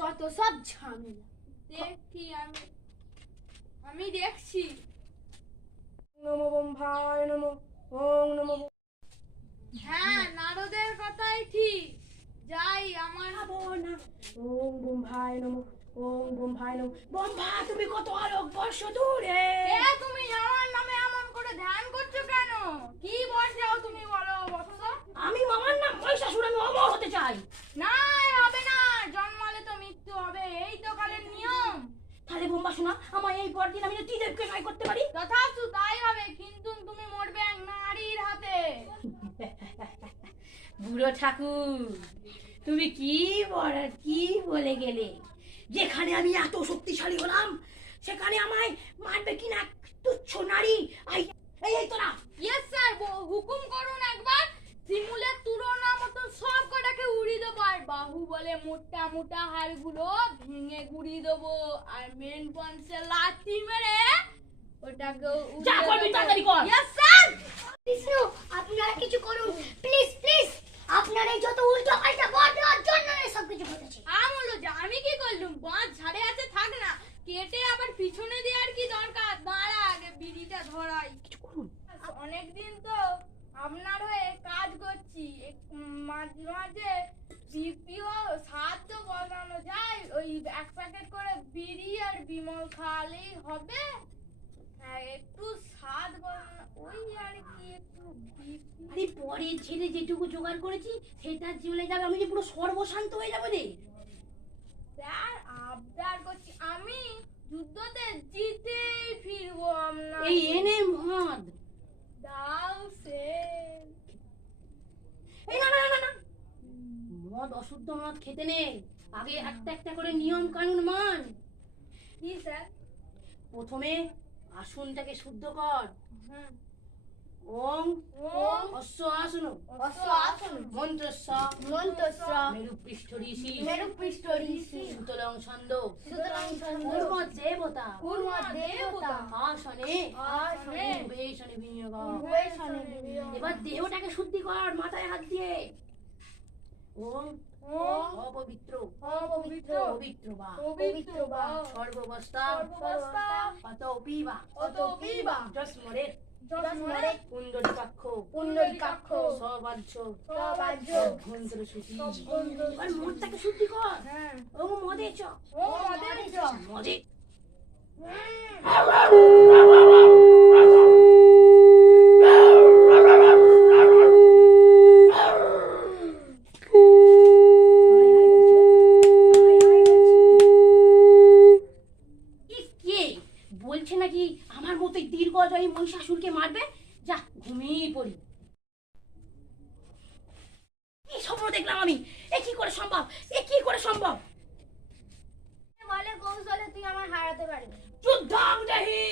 যত সব ঝামেলা। দেখি আমি দেখছি। নমো ব্রহ্মায় নমো। ওং নমো। হ্যাঁ, নারদের কথাই ঠিক। যাই আমার না ওং ব্রহ্মায় নমো। ওং ব্রহ্মায় নমো। ব্রহ্মা তুমি কত আলোক বর্ষ দূরে। তুমি আমার নামে এমন করে ধ্যান করছো কেন? কি বলছো তুমি বলো বৎস? আমি মামার নাম মহিষাসুর, আমি অমর হতে চাই। না, হবে না। জন্মালে তো মৃত্যু হবে, এই তো কালের নিয়ম। তাহলে ব্রহ্মা শোনা, আমার এই পরদিন আমি ত্রিদেবকে সহায় করতে পারি। তথাস্তু, তাই হবে, কিন্তু তুমি মরবে এক নারীর হাতে। বুড়ো ঠাকুর, তুমি কি বলে গেলে? যেখানে আমি এত শক্তিশালী হলাম সেখানে আমায় মারবে কিনা তুচ্ছ নারী। এই তোরা। ইয়েস স্যার, হুকুম করুন একবার। শিমুলের তুলনা মতো সব কটাকে উড়িয়ে দেবো, আর বাহু বলে মোটা মোটা হাড়গুলো ভেঙে গুড়িয়ে দেবো, আর মেন পঞ্চে লাথি মেরে ওটাকে যা করবি তাড়াতাড়ি কর। Yes sir. বিষ্ণু, আপনারা কিছু করুন প্লিজ প্লিজ। আপনার এই যত উল্টো পাল্টা বলার জন্য এসব কিছু ঘটেছে। আমলো যা, আমি কি করলুম? বাঁশ ঝাড়ে আছে, থাক না, কেটে আবার পিছনে দেওয়ার কি দরকার? দাঁড়া, আগে বিড়িটা ধরাই। কিছু করুন। অনেকদিন তো আপনার হয়ে কাজ করছি, মাঝে মাঝে বিপিও সাহায্য বসানো যায়, ওই এক প্যাকেট করে বিড়ি আর বিমল খাওয়ালেই হবে। হ্যাঁ, একটু স্বাদ ওই আর কি, একটু বিপি। আরে পরের ছেলে যেটুকু জোগাড় করেছি সেটা চলে যাবে, আমি যে পুরো সর্বশান্ত হয়ে যাবো রে। স্যার, আবদার করছি, আমি যুদ্ধতে জিতেই ফিরবো। আপনার এই এনে মদ। দাও সে। এই না, মদ অশুদ্ধ মদ খেতে নেই। আগে একটা একটা করে নিয়ম কানুন মান। কি স্যার? প্রথমে আসনটাকে শুদ্ধ কর। হ্যাঁ। ওং ওং অশ্ব আসন অশ্ব আসন মন্ত্রস্য মন্তস্য মেরুপৃষ্ঠ ঋষি মেরুপৃষ্ঠ ঋষি সুতরাং ছন্দ সুতরাং ছন্দ কূর্ম দেবতা কূর্ম দেবতা আসনে আসনে বেশনে বিনিয়োগ। উভয়সনে বিনিয়োগ। এবার দেহটাকে শুদ্ধি কর মাথায় হাত দিয়ে। ওং ওং অপবিত্র অপবিত্র পবিত্র বা পবিত্র বা সর্ববস্থা সর্ববস্থা অতপি বা অতপি বা যস্মরে যস্মরে পুণ্ডরীকাক্ষ পুণ্ডরীকাক্ষ সবাহ্য সবাহ্য অভ্যন্তর শুচি। অভ্যন্তর আর মদটাকে শুদ্ধি কর। হ্যাঁ। ও মদে চ ও মদে চ। মদে। বলছে নাকি আমার মতোই দীর্ঘজয়ী মহিষাসুরকে মারবে। যা ঘুমিয়ে পড়ি। কি স্বপ্ন দেখলাম আমি? এ কি করে সম্ভব? বলে কৌশলে তুই আমার হারাতে পারবি। যুদ্ধং দেহি।